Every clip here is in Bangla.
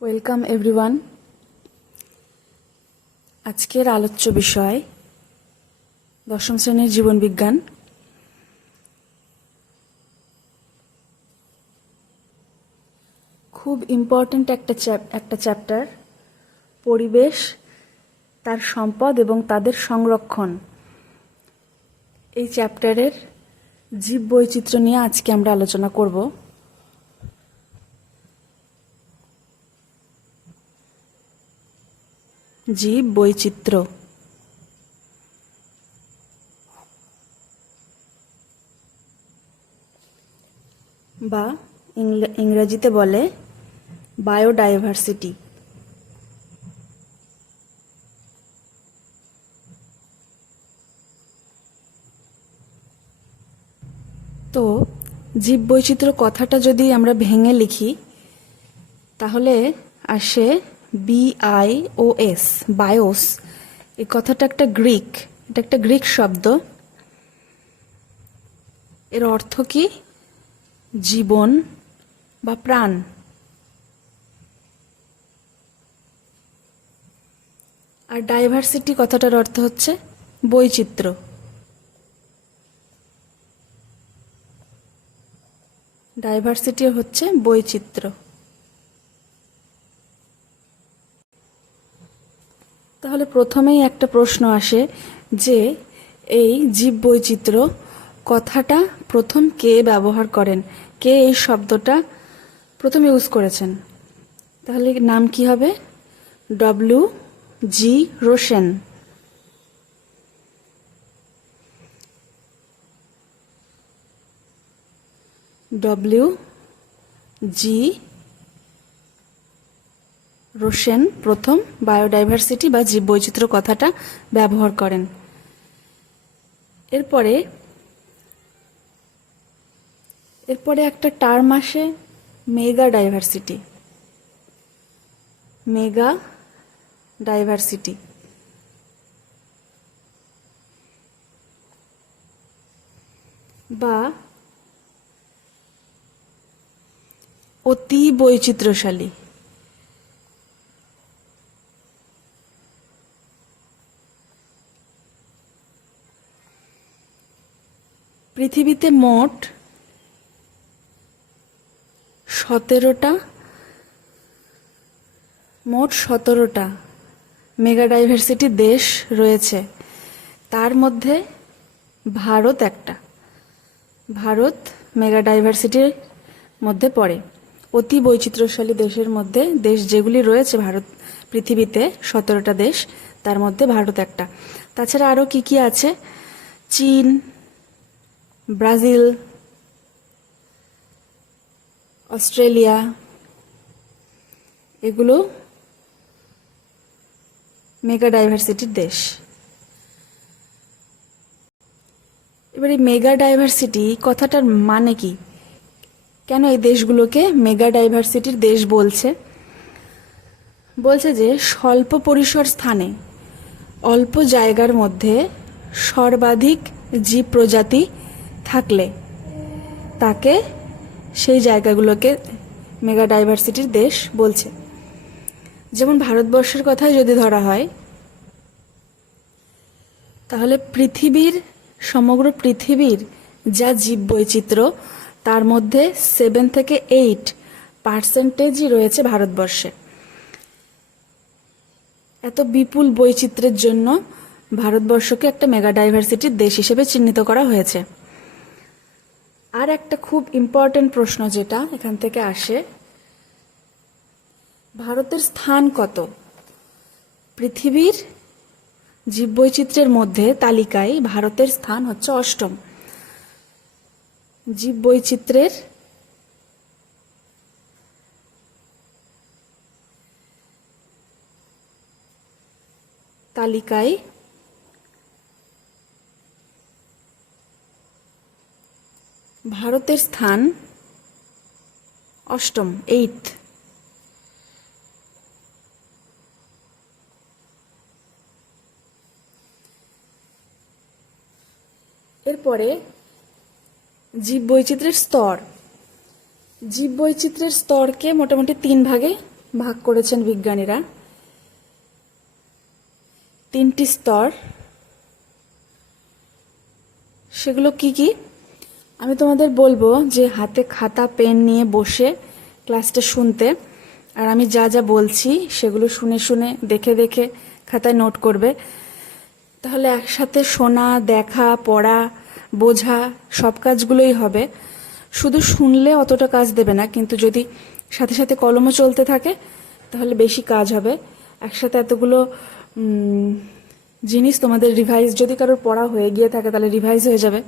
ওয়েলকাম এভরিওয়ান আজকের আলোচ্য বিষয়, দশম শ্রেণির জীবন বিজ্ঞান। খুব ইম্পর্ট্যান্ট একটা একটা চ্যাপ্টার পরিবেশ, তার সম্পদ এবং তাদের সংরক্ষণ। এই চ্যাপ্টারের জীব বৈচিত্র্য নিয়ে আজকে আমরা আলোচনা করব। জীব বৈচিত্র্য বা ইংরেজিতে বলে বায়োডাইভার্সিটি। তো জীব বৈচিত্র্য কথাটা যদি আমরা ভেঙে লিখি, তাহলে আসে B I O S BIOS এই কথাটা একটা গ্রিক এটা একটা গ্রিক শব্দ। এর অর্থ কি? জীবন বা প্রাণ। আর ডাইভার্সিটি কথাটার অর্থ হচ্ছে বৈচিত্র্য। ডাইভার্সিটি হচ্ছে বৈচিত্র্য। তাহলে প্রথমেই একটা প্রশ্ন আসে যে এই জীব বৈচিত্র্য কথাটা প্রথম কে ব্যবহার করেন? কে এই শব্দটা প্রথম ইউজ করেছেন? তাহলে নাম কি হবে? W G রোশেন। ডব্লিউ জি রোশেন প্রথম বায়োডাইভার্সিটি বা জীববৈচিত্র্য কথাটা ব্যবহার করেন। এরপরে এরপরে একটা টার্ম আসে মেগা ডাইভার্সিটি মেগা ডাইভার্সিটি বা অতি বৈচিত্র্যশালী। পৃথিবীতে মোট সতেরোটা মোট সতেরোটা মেগা ডাইভার্সিটি দেশ রয়েছে। তার মধ্যে ভারত একটা। ভারত মেগা ডাইভার্সিটির মধ্যে পড়ে। অতি বৈচিত্র্যশালী দেশের মধ্যে দেশ যেগুলি রয়েছে ভারত, পৃথিবীতে সতেরোটা দেশ, তার মধ্যে ভারত একটা। তাছাড়া আরও কি কি আছে? চীন ব্রাজিল, অস্ট্রেলিয়া, এগুলো মেগা ডাইভার্সিটির দেশ। এবার এই মেগা ডাইভার্সিটি কথাটার মানে কি? কেন এই দেশগুলোকে মেগা ডাইভার্সিটির দেশ বলছে? বলছে যে স্বল্প পরিসর স্থানে অল্প জায়গার মধ্যে সর্বাধিক জীব প্রজাতি থাকলে তাকে সেই জায়গাগুলোকে মেগা ডাইভার্সিটির দেশ বলছে। যেমন ভারতবর্ষের কথাই যদি ধরা হয়, তাহলে পৃথিবীর, সমগ্র পৃথিবীর যা জীব বৈচিত্র্য তার মধ্যে সেভেন থেকে এইট পার্সেন্টেজই রয়েছে ভারতবর্ষে। এত বিপুল বৈচিত্র্যের জন্য ভারতবর্ষকে একটা মেগা ডাইভার্সিটির দেশ হিসেবে চিহ্নিত করা হয়েছে। আর একটা খুব ইম্পর্টেন্ট প্রশ্ন যেটা এখান থেকে আসে। ভারতের স্থান কত? পৃথিবীর জীববৈচিত্র্যের মধ্যে তালিকায় ভারতের স্থান হচ্ছে অষ্টম। জীববৈচিত্র্যের তালিকায় ভারতের স্থান অষ্টম এইট এরপরে জীববৈচিত্র্যের স্তর। জীববৈচিত্র্যের স্তরকে মোটামুটি তিন ভাগে ভাগ করেছেন বিজ্ঞানীরা। তিনটি স্তর। সেগুলো কি কি? আমি তোমাদের বলব যে হাতে খাতা, পেন নিয়ে বসে ক্লাসটা শুনতে। আর আমি যা যা বলছি সেগুলো শুনে শুনে, দেখে দেখে খাতায় নোট করবে। তাহলে একসাথে শোনা, দেখা, পড়া, বোঝা সব কাজগুলোই হবে। শুধু শুনলে অতটা কাজ দেবে না, কিন্তু যদি সাথে সাথে কলমও চলতে থাকে, তাহলে বেশি কাজ হবে। একসাথে এতগুলো জিনিস তোমাদের রিভাইজ যদি কারোর পড়া হয়ে গিয়ে থাকে, তাহলে রিভাইজ হয়ে যাবে।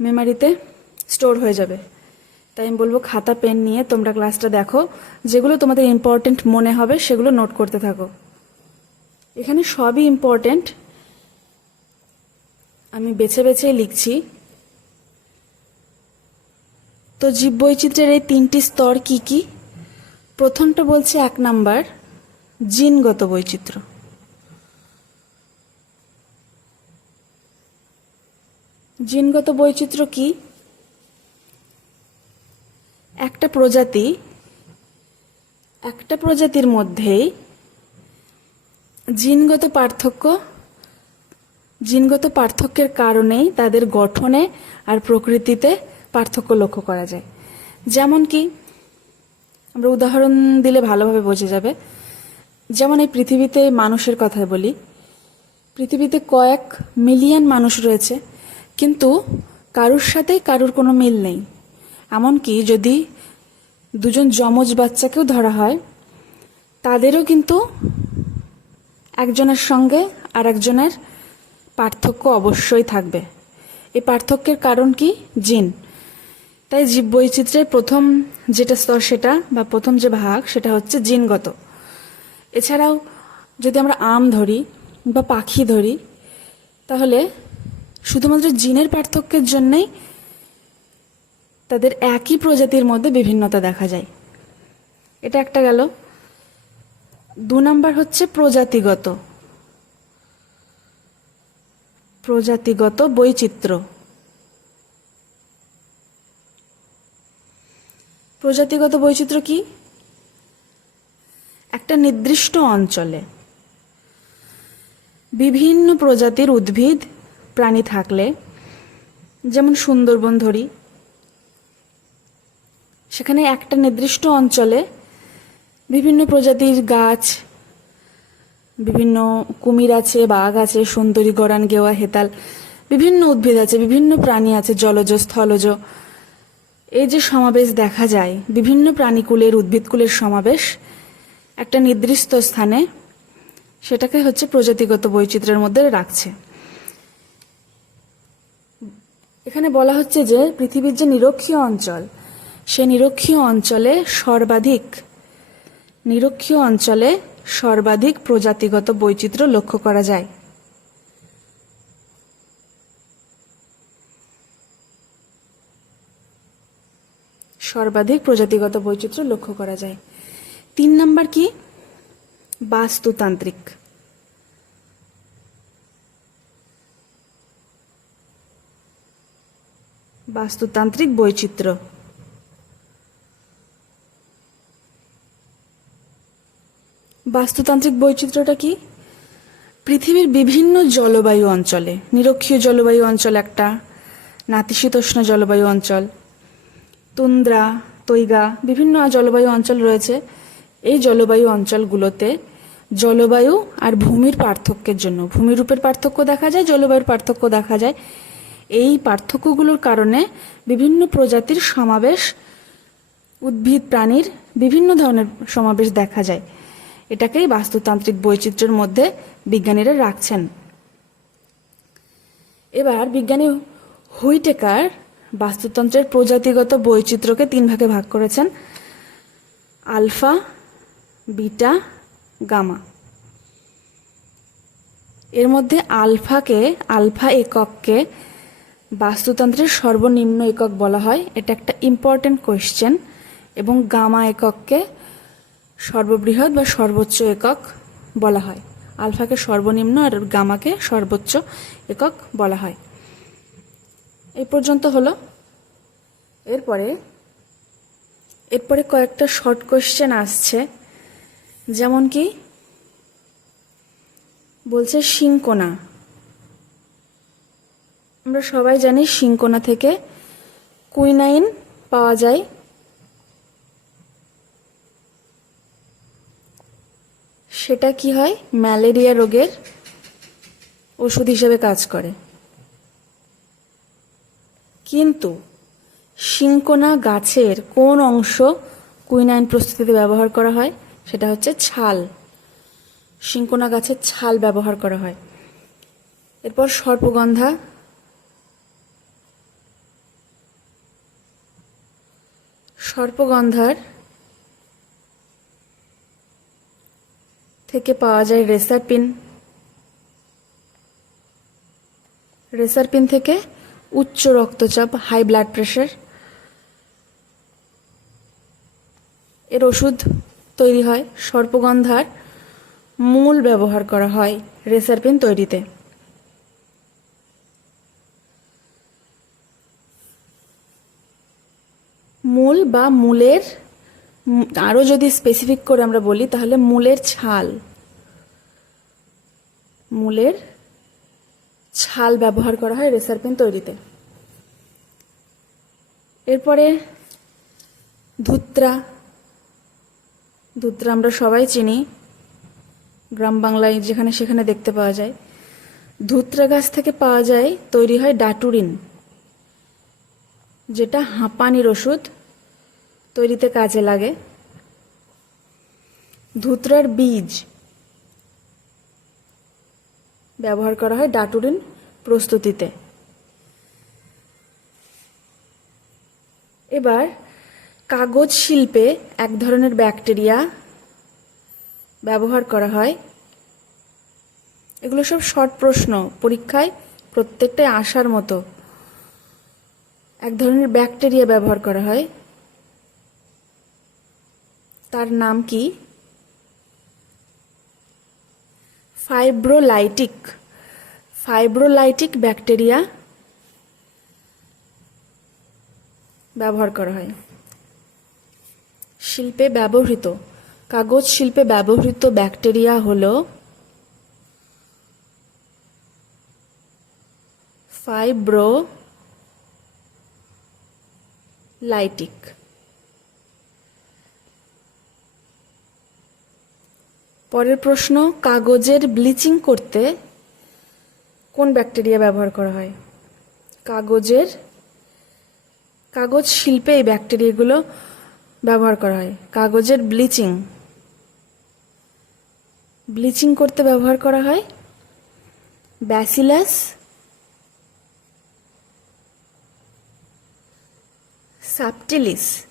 মেমারিতে স্টোর হয়ে যাবে। তাই আমি বলব, খাতা, পেন নিয়ে তোমরা ক্লাসটা দেখো। যেগুলো তোমাদের ইম্পর্টেন্ট মনে হবে, সেগুলো নোট করতে থাকো। এখানে সবই ইম্পর্টেন্ট আমি বেছে বেছে লিখছি। তো জীববৈচিত্র্যের এই তিনটি স্তর কি কি? প্রথমটা বলছে এক নাম্বার, জিনগত বৈচিত্র্য। জিনগত বৈচিত্র্য কি? একটা প্রজাতি, একটা প্রজাতির মধ্যেই জিনগত পার্থক্য, জিনগত পার্থক্যের কারণেই তাদের গঠনে আর প্রকৃতিতে পার্থক্য লক্ষ্য করা যায়। যেমন কি, আমরা উদাহরণ দিলে ভালোভাবে বোঝা যাবে। যেমন এই পৃথিবীতে মানুষের কথা বলি, পৃথিবীতে কয়েক মিলিয়ন মানুষ রয়েছে। কিন্তু কারুর সাথেই কারুর কোনো মিল নেই। এমনকি যদি দুজন যমজ বাচ্চাকেও ধরা হয়, তাদেরও কিন্তু একজনের সঙ্গে আর একজনের পার্থক্য অবশ্যই থাকবে। এই পার্থক্যের কারণ কি? জিন। তাই জীববৈচিত্র্যের প্রথম যেটা স্তর সেটা বা প্রথম যে ভাগ সেটা হচ্ছে জিনগত। এছাড়াও যদি আমরা আম ধরি বা পাখি ধরি, তাহলে শুধুমাত্র জিনের পার্থক্যের জন্যই তাদের একই প্রজাতির মধ্যে বিভিন্নতা দেখা যায়। এটা একটা গেল। দু নাম্বার হচ্ছে প্রজাতিগত। প্রজাতিগত বৈচিত্র্য। প্রজাতিগত বৈচিত্র্য কি? একটা নির্দিষ্ট অঞ্চলে বিভিন্ন প্রজাতির উদ্ভিদ প্রাণী থাকলে, যেমন সুন্দরবন ধরি, সেখানে একটা নির্দিষ্ট অঞ্চলে বিভিন্ন প্রজাতির গাছ, বিভিন্ন কুমির আছে, বাঘ আছে, সুন্দরী, গরান, গেওয়া, হেতাল, বিভিন্ন উদ্ভিদ আছে, বিভিন্ন প্রাণী আছে, জলজ, স্থলজ। এই যে সমাবেশ দেখা যায়, বিভিন্ন প্রাণীকুলের, উদ্ভিদকুলের সমাবেশ, একটা নির্দিষ্ট স্থানে সেটাকে হচ্ছে প্রজাতিগত বৈচিত্র্যের মধ্যে রাখছে। এখানে বলা হচ্ছে যে পৃথিবীর যে নিরক্ষীয় অঞ্চল, সে নিরক্ষীয় অঞ্চলে সর্বাধিক, নিরক্ষীয় অঞ্চলে সর্বাধিক প্রজাতিগত বৈচিত্র্য লক্ষ্য করা যায়। সর্বাধিক প্রজাতিগত বৈচিত্র্য লক্ষ্য করা যায়। তিন নাম্বার কি? বাস্তুতান্ত্রিক। বাস্তুতান্ত্রিক বৈচিত্র্য। বাস্তুতান্ত্রিক বৈচিত্র্যটা কি? পৃথিবীর বিভিন্ন জলবায়ু অঞ্চলে, নিরক্ষীয় জলবায়ু অঞ্চল একটা, নাতিশীতোষ্ণ জলবায়ু অঞ্চল, তুন্দ্রা, তৈগা, বিভিন্ন জলবায়ু অঞ্চল রয়েছে। এই জলবায়ু অঞ্চলগুলোতে জলবায়ু আর ভূমির পার্থক্যের জন্য, ভূমিরূপের পার্থক্য দেখা যায়, জলবায়ুর পার্থক্য দেখা যায়। এই পার্থক্যগুলোর কারণে বিভিন্ন প্রজাতির সমাবেশ, উদ্ভিদ প্রাণীর বিভিন্ন ধরনের সমাবেশ দেখা যায়। এটাকেই বাস্তুতান্ত্রিক বৈচিত্র্যের মধ্যে বিজ্ঞানীরা রাখছেন। এবার বিজ্ঞানী হুইটেকার বাস্তুতন্ত্রের প্রজাতিগত বৈচিত্র্যকে তিন ভাগে ভাগ করেছেন। Alpha, beta, gamma. এর মধ্যে আলফাকে, আলফা একককে বাস্তুতন্ত্রের সর্বনিম্ন একক বলা হয়। এটা একটা ইম্পর্টেন্ট কোয়েশ্চেন এবং গামা একককে সর্ববৃহৎ বা সর্বোচ্চ একক বলা হয়। আলফাকে সর্বনিম্ন আর গামাকে সর্বোচ্চ একক বলা হয়। এই পর্যন্ত হলো। এরপরে এরপরে কয়েকটা শর্ট কোয়েশ্চেন আসছে। যেমন কি, বলছে শিংকোনা। আমরা সবাই জানি শিংকোনা থেকে কুইনাইন পাওয়া যায়। সেটা কি হয়? ম্যালেরিয়া রোগের ওষুধ হিসেবে কাজ করে। কিন্তু শিংকোনা গাছের কোন অংশ কুইনাইন প্রস্তুতিতে ব্যবহার করা হয়? সেটা হচ্ছে ছাল। শিংকোনা গাছের ছাল ব্যবহার করা হয়। এরপর সর্পগন্ধা সর্পগন্ধার থেকে পাওয়া যায় রেসারপিন রেসারপিন থেকে উচ্চ রক্তচাপ হাই ব্লাড প্রেশার এর ওষুধ তৈরি হয়। সর্পগন্ধার মূল ব্যবহার করা হয় রেসারপিন তৈরিতে। মূল বা মূলের উম, আরও যদি স্পেসিফিক করে আমরা বলি তাহলে মূলের ছাল। মূলের ছাল ব্যবহার করা হয় রেসারপেন তৈরিতে। এরপরে ধুত্রা। ধুত্রা আমরা সবাই চিনি। গ্রাম বাংলায় যেখানে সেখানে দেখতে পাওয়া যায়। ধুত্রা গাছ থেকে পাওয়া যায় তৈরি হয় ডাটুরিন যেটা হাঁপানির ওষুধ। তৈরিতে কাজে লাগে। ধুতরার বীজ ব্যবহার করা হয় ডাটুরিন প্রস্তুতিতে। এবার কাগজ শিল্পে এক ধরনের ব্যাকটেরিয়া ব্যবহার করা হয়। এগুলো সব শর্ট প্রশ্ন, পরীক্ষায় প্রত্যেকটাই আসার মতো। এক ধরনের ব্যাকটেরিয়া ব্যবহার করা হয়। তার নাম কি? ফাইব্রোলাইটিক ফাইব্রোলাইটিক ব্যাকটেরিয়া ব্যবহার করা হয়। শিল্পে ব্যবহৃত। কাগজ শিল্পে ব্যবহৃত ব্যাকটেরিয়া হলো ফাইব্রো পরের প্রশ্ন, কাগজের ব্লিচিং করতে কোন ব্যাকটেরিয়া ব্যবহার করা হয়? কাগজের, কাগজ শিল্পে এই ব্যাকটেরিয়াগুলো ব্যবহার করা হয়। কাগজের ব্লিচিং। ব্লিচিং করতে ব্যবহার করা হয়? Bacillus, subtilis.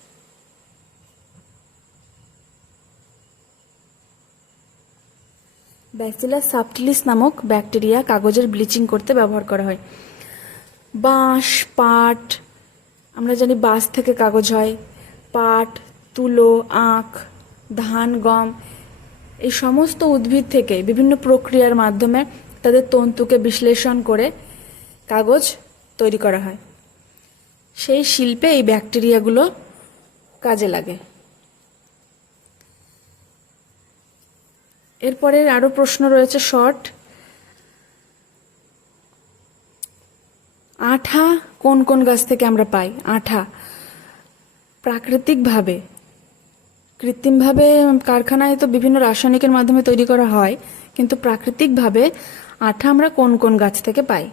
ব্যাসিলাস সাপটিলিস নামক ব্যাকটেরিয়া কাগজের ব্লিচিং করতে ব্যবহার করা হয়। বাঁশ, পাট, আমরা জানি বাঁশ থেকে কাগজ হয়। পাট, তুলো, আখ, ধান, গম, এই সমস্ত উদ্ভিদ থেকে বিভিন্ন প্রক্রিয়ার মাধ্যমে তাদের তন্তুকে বিশ্লেষণ করে কাগজ তৈরি করা হয়। সেই শিল্পে এই ব্যাকটেরিয়াগুলো কাজে লাগে। এরপরে আরও প্রশ্ন রয়েছে শর্ট। আঠা কোন কোন গাছ থেকে আমরা পাই? আঠা। প্রাকৃতিকভাবে, কৃত্রিমভাবে কারখানায় তো বিভিন্ন রাসায়নিকের মাধ্যমে তৈরি করা হয়, কিন্তু প্রাকৃতিকভাবে আঠা আমরা কোন কোন গাছ থেকে পাই?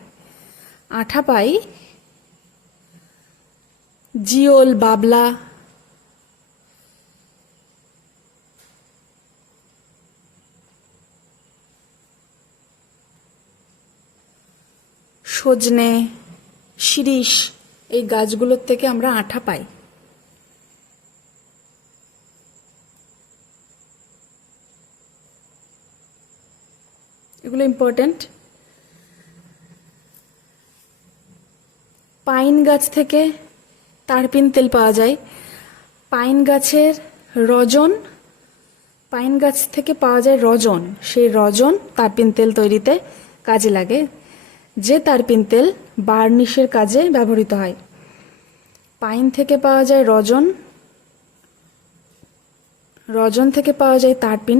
আঠা পাই জিওল, বাবলা সজনে, শিরিষ, এই গাছগুলোর থেকে আমরা আঠা পাই। এগুলো ইম্পর্ট্যান্ট পাইন গাছ থেকে তারপিন তেল পাওয়া যায়। পাইন গাছের রজন, পাইন গাছ থেকে পাওয়া যায় রজন। সেই রজন তারপিন তেল তৈরিতে কাজে লাগে। যে তারপিন তেল বার্নিশের কাজে ব্যবহৃত হয়। পাইন থেকে পাওয়া যায় রজন রজন থেকে পাওয়া যায় তারপিন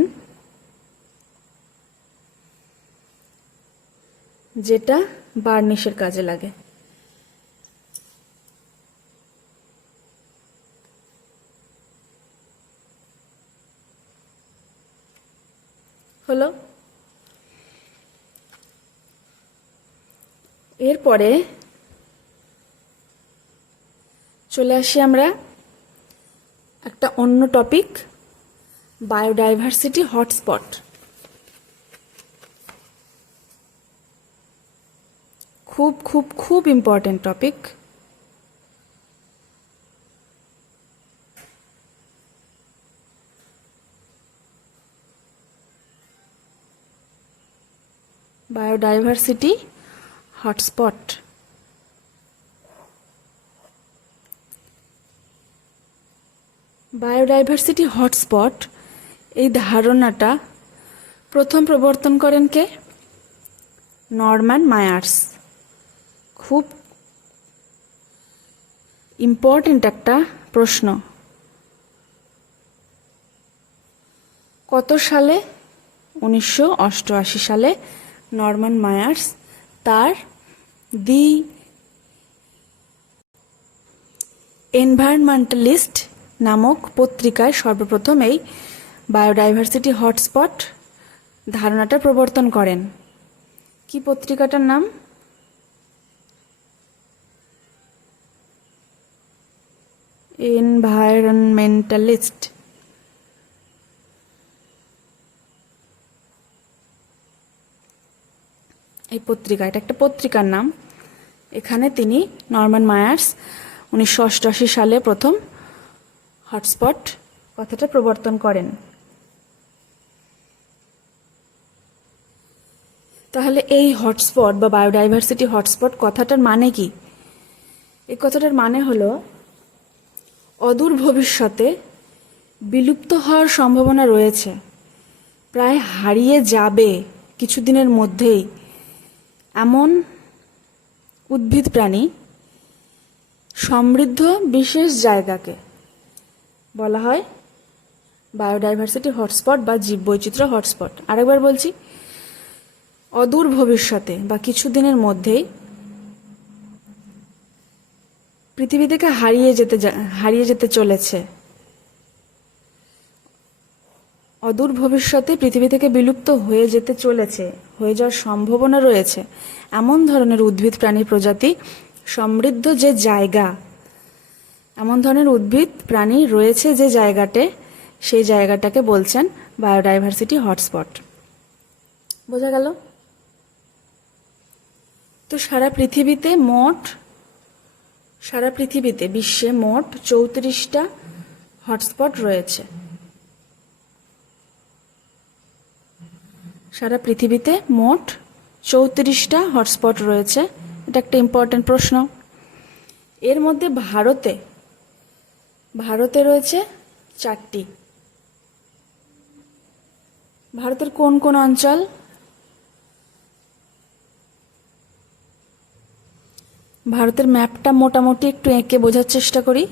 যেটা বার্নিশের কাজে লাগে। হলো? এরপরে চলে আসি আমরা একটা অন্য টপিক বায়োডাইভার্সিটি হটস্পট খুব খুব খুব important topic biodiversity hotspot. Biodiversity hotspot, এই ধারণাটা প্রথম প্রবর্তন করেন কে? Norman Myers. খুব ইম্পর্টেন্ট একটা প্রশ্ন। কত সালে? উনিশশো অষ্টআশি সালে নরমান মায়ার্স তার দি এনভায়রনমেন্টালিস্ট নামক পত্রিকায় সর্বপ্রথম এই বায়োডাইভার্সিটি হটস্পট ধারণাটা প্রবর্তন করেন। কি পত্রিকাটার নাম? এনভায়রনমেন্টালিস্ট এই পত্রিকা, এটা একটা পত্রিকার নাম। এখানে তিনি নরমান মায়ার্স উনিশশো অষ্টআশি সালে প্রথম হটস্পট কথাটা প্রবর্তন করেন। তাহলে এই হটস্পট বা বায়োডাইভার্সিটি হটস্পট কথাটার মানে কি? এই কথাটার মানে হলো, অদূর ভবিষ্যতে বিলুপ্ত হওয়ার সম্ভাবনা রয়েছে। প্রায় হারিয়ে যাবে কিছুদিনের মধ্যেই এমন উদ্ভিদ প্রাণী সমৃদ্ধ বিশেষ জায়গাকে বলা হয় বায়োডাইভার্সিটি হটস্পট বা জীববৈচিত্র্য হটস্পট। আরেকবার বলছি, অদূর ভবিষ্যতে বা কিছুদিনের মধ্যেই পৃথিবী থেকে হারিয়ে যেতে হারিয়ে যেতে চলেছে অদূর ভবিষ্যতে পৃথিবী থেকে বিলুপ্ত হয়ে যেতে চলেছে, হয়ে যাওয়ার সম্ভাবনা রয়েছে। এমন ধরনের উদ্ভিদ প্রাণী প্রজাতি সমৃদ্ধ যে জায়গা, এমন ধরনের উদ্ভিদ প্রাণী রয়েছে যে জায়গাতে সেই জায়গাটাকে বলছেন বায়োডাইভার্সিটি হটস্পট। বোঝা গেল? তো সারা পৃথিবীতে মোট, সারা পৃথিবীতে বিশ্বে মোট চৌত্রিশটা হটস্পট রয়েছে। সারা পৃথিবীতে মোট চৌত্রিশটা হটস্পট রয়েছে। এটা একটা ইম্পর্টেন্ট প্রশ্ন। এর মধ্যে ভারতে ভারতে রয়েছে চারটি। ভারতের কোন কোন অঞ্চল? ভারতের ম্যাপটা মোটামুটি একটু এঁকে বোঝার চেষ্টা করি।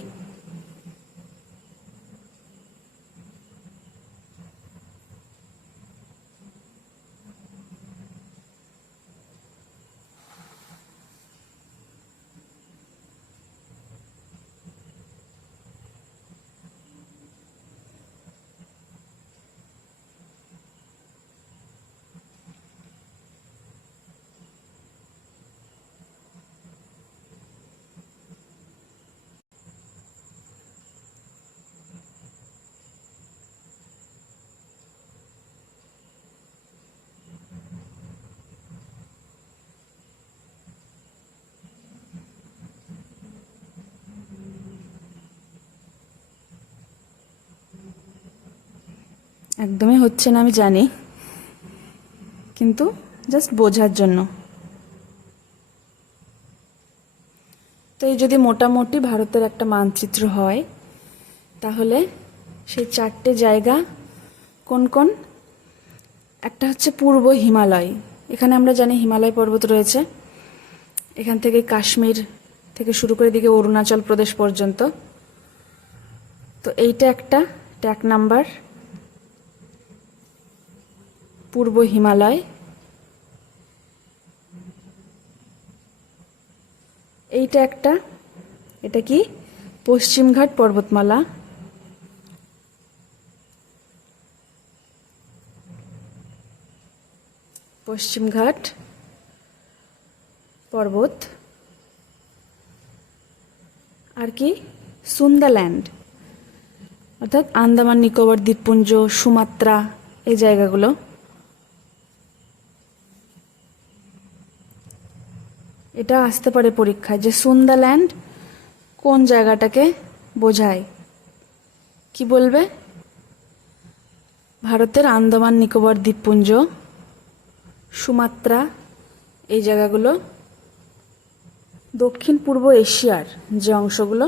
একদমই হচ্ছে না, আমি জানি। কিন্তু জাস্ট বোঝার জন্য। তো এই যদি মোটামুটি ভারতের একটা মানচিত্র হয়, তাহলে সেই চারটে জায়গা কোন কোন? একটা হচ্ছে পূর্ব হিমালয়। এখানে আমরা জানি হিমালয় পর্বত রয়েছে। এখান থেকে কাশ্মীর থেকে শুরু করে দিকে অরুণাচল প্রদেশ পর্যন্ত। তো এইটা একটা, এটা এক নাম্বার। পূর্ব হিমালয়। এইটা একটা, এটা কি? পশ্চিমঘাট পর্বতমালা। পশ্চিমঘাট পর্বত। আর কি? সুন্দাল্যান্ড অর্থাৎ আন্দামান, নিকোবর, দ্বীপপুঞ্জ, সুমাত্রা, এই জায়গাগুলো। এটা আসতে পারে পরীক্ষায় যে সুন্দাল্যান্ড কোন জায়গাটাকে বোঝায়। কি বলবে? ভারতের আন্দামান, নিকোবর, দ্বীপপুঞ্জ, সুমাত্রা, এই জায়গাগুলো। দক্ষিণ পূর্ব এশিয়ার যে অংশগুলো,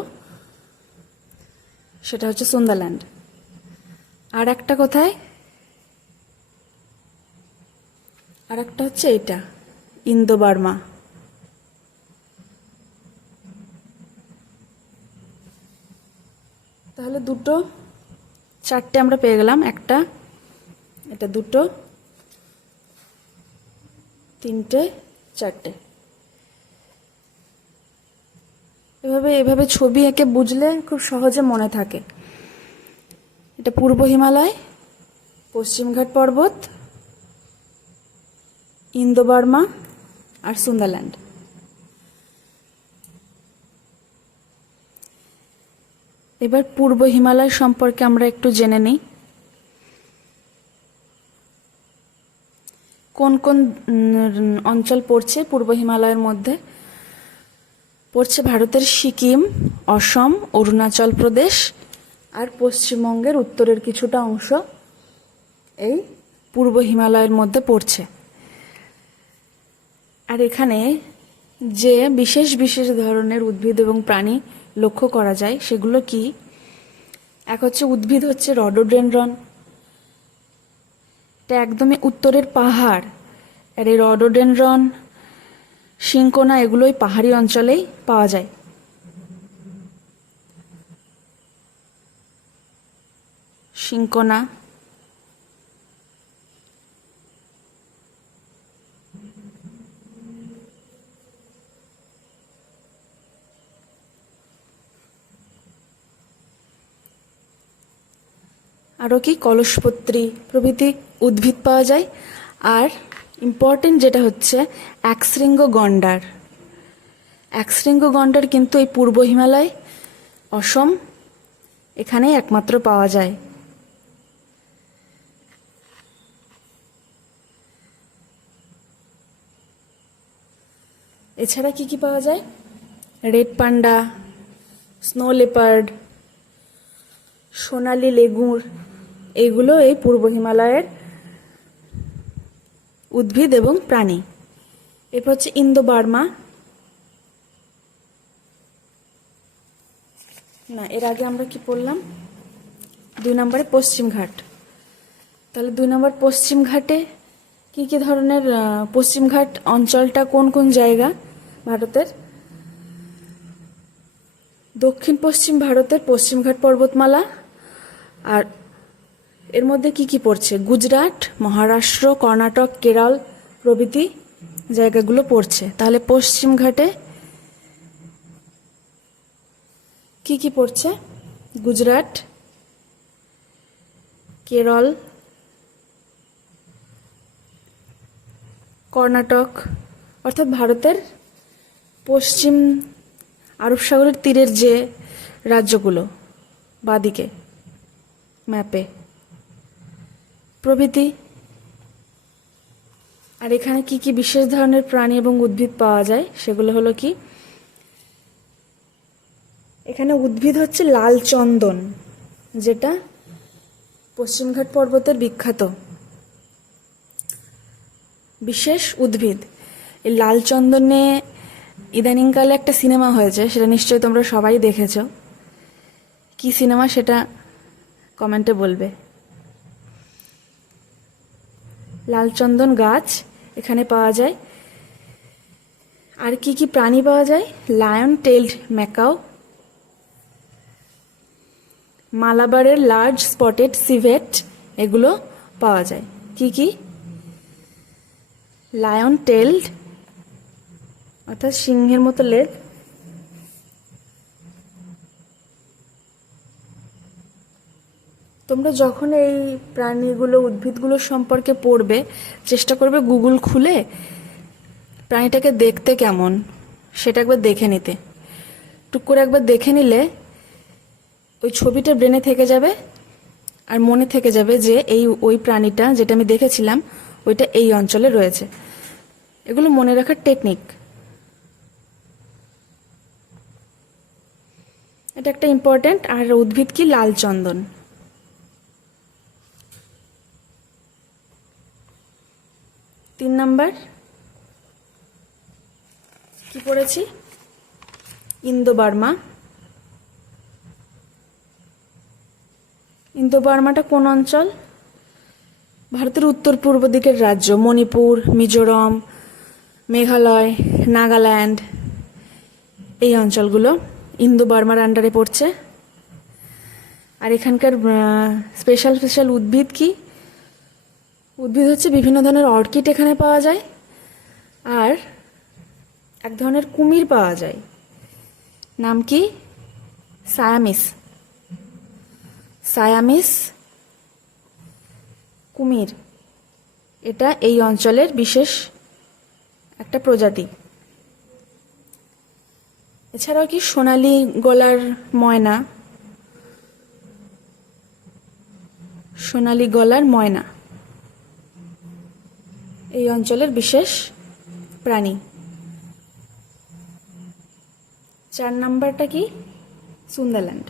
সেটা হচ্ছে সুন্দারল্যান্ড। আর একটা কোথায়? আর একটা হচ্ছে এটা ইন্দো বার্মা তাহলে দুটো, চারটে আমরা পেয়ে গেলাম, একটা, এটা দুটো, তিনটে, চারটে। এভাবে এভাবে ছবি এঁকে বুঝলে খুব সহজে মনে থাকে। এটা পূর্ব হিমালয় পশ্চিমঘাট পর্বত ইন্দো বার্মা আর সুন্দারল্যান্ড। এবার পূর্ব হিমালয় সম্পর্কে আমরা একটু জেনে নিই। কোন কোন অঞ্চল পড়ছে পূর্ব হিমালয়ের মধ্যে? পড়ছে ভারতের সিকিম, অসম, অরুণাচল প্রদেশ আর পশ্চিমবঙ্গের উত্তরের কিছুটা অংশ এই পূর্ব হিমালয়ের মধ্যে পড়ছে। আর এখানে যে বিশেষ বিশেষ ধরনের উদ্ভিদ এবং প্রাণী লক্ষ্য করা যায়, সেগুলো কি? এক হচ্ছে উদ্ভিদ হচ্ছে রডোডেনড্রন। এটা একদমই উত্তরের পাহাড়। আর এই রডোডেনড্রন শিঙ্কোনা এগুলোই পাহাড়ি অঞ্চলেই পাওয়া যায়। শিঙ্কোনা আরও কি কলসপত্রী প্রভৃতি উদ্ভিদ পাওয়া যায়। আর ইম্পর্টেন্ট যেটা হচ্ছে, একশৃঙ্গ গন্ডার। একশৃঙ্গ গন্ডার কিন্তু এই পূর্ব হিমালয়, অসম এখানেই একমাত্র পাওয়া যায়। এছাড়া কি কি পাওয়া যায়? রেড পান্ডা, স্নো লেপার্ড, সোনালি লেগুর এগুলো এই পূর্ব হিমালয়ের উদ্ভিদ এবং প্রাণী। এরপর হচ্ছে ইন্দো বার্মা না এর আগে আমরা কি পড়লাম? দুই নম্বরে পশ্চিম ঘাট। তাহলে দুই নম্বর পশ্চিম ঘাটে কি কি ধরনের আহ, পশ্চিম ঘাট অঞ্চলটা কোন কোন জায়গা ভারতের? দক্ষিণ পশ্চিম ভারতের পশ্চিমঘাট পর্বতমালা আর এর মধ্যে কি কি পড়ছে? গুজরাট, মহারাষ্ট্র, কর্ণাটক, কেরল প্রভৃতি জায়গাগুলো পড়ছে। তাহলে পশ্চিমঘাটে কি কি পড়ছে? গুজরাট, কেরল, কর্ণাটক, অর্থাৎ ভারতের পশ্চিম আরব সাগরের তীরের যে রাজ্যগুলো বাদিকে, ম্যাপে। প্রভৃতি। আর এখানে কি কি বিশেষ ধরনের প্রাণী এবং উদ্ভিদ পাওয়া যায়, সেগুলো হলো কি? এখানে উদ্ভিদ হচ্ছে লাল চন্দন, যেটা পশ্চিমঘাট পর্বতের বিখ্যাত বিশেষ উদ্ভিদ। এই লাল চন্দনে ইদানিংকালে একটা সিনেমা হয়েছে, সেটা নিশ্চয়ই তোমরা সবাই দেখেছ। কি সিনেমা সেটা কমেন্টে বলবে। লালচন্দন গাছ এখানে পাওয়া যায়। আর কি কি প্রাণী পাওয়া যায়? Lion tailed macaque. মালাবারের large spotted civet এগুলো পাওয়া যায়। কি কি? লায়ন টেলড অর্থাৎ সিংহের মতো লেজ তোমরা যখন এই প্রাণীগুলো, উদ্ভিদগুলো সম্পর্কে পড়বে, চেষ্টা করবে গুগল খুলে প্রাণীটাকে দেখতে কেমন। সেটা একবার দেখে নিতে। টুক করে একবার দেখে নিলে ওই ছবিটা ব্রেনে থেকে যাবে আর মনে থেকে যাবে যে এই, ওই প্রাণীটা যেটা আমি দেখেছিলাম, ওইটা এই অঞ্চলে রয়েছে। এগুলো মনে রাখার টেকনিক এটা একটা ইম্পর্ট্যান্ট আর উদ্ভিদ কি? লাল চন্দন। তিন নাম্বার। কি পড়েছি? ইন্দো বার্মা ইন্দো বার্মাটা কোন অঞ্চল? ভারতের উত্তর পূর্ব দিকের রাজ্য, মণিপুর, মিজোরাম, মেঘালয়, নাগাল্যান্ড। এই অঞ্চলগুলো ইন্দো বার্মার আন্ডারে পড়ছে। আর এখানকার স্পেশাল স্পেশাল উদ্ভিদ কি? উদ্ভিদ হচ্ছে বিভিন্ন ধরনের অর্কিড এখানে পাওয়া যায়, আর এক ধরনের কুমির পাওয়া যায়। নাম কি? সায়ামিস। সায়ামিস কুমির। এটা এই অঞ্চলের বিশেষ একটা প্রজাতি। এছাড়াও কি সোনালি গলার ময়না? সোনালি গলার ময়না। এই অঞ্চলের বিশেষ প্রাণী। চার নাম্বারটা কি? সুন্দরল্যান্ড।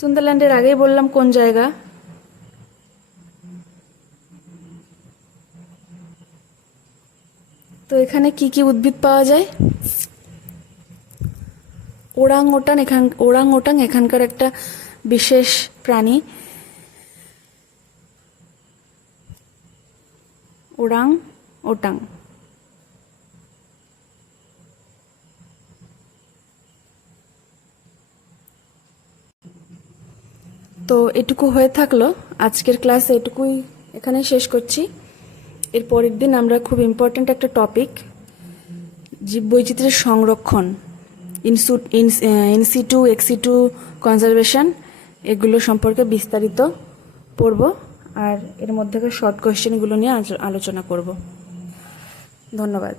সুন্দরল্যান্ডের আগেই বললাম কোন জায়গা? তো এখানে কি কি উদ্ভিদ পাওয়া যায়? ওরাং ওটাং এখান ওরাং ওটাং এখানকার একটা বিশেষ প্রাণী। ওরাং ওটাং তো এটুকু হয়ে থাকল। আজকের ক্লাস এটুকুই এখানে শেষ করছি। এর পরের দিন আমরা খুব ইম্পর্ট্যান্ট একটা টপিক জীব জীববৈচিত্র্যের সংরক্ষণ ইনসু ইনসিটু এক্সিটু কনজারভেশন এগুলো সম্পর্কে বিস্তারিত পড়ব। আর এর মধ্যেকার শর্ট কোয়েশ্চেনগুলো নিয়ে আলোচনা করব। ধন্যবাদ।